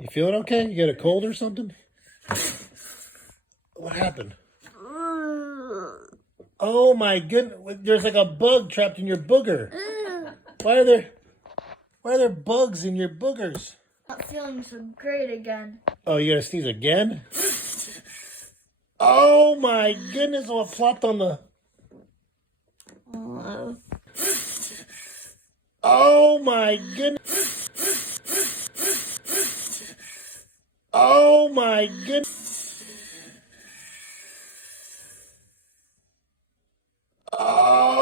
You feeling okay? You got a cold or something? What happened? Oh my goodness! There's like a bug trapped in your booger. Why are there bugs in your boogers? Not feeling so great again. Oh, you gotta sneeze again? Oh my goodness! What plopped on the? Oh my goodness! Oh my goodness! Oh.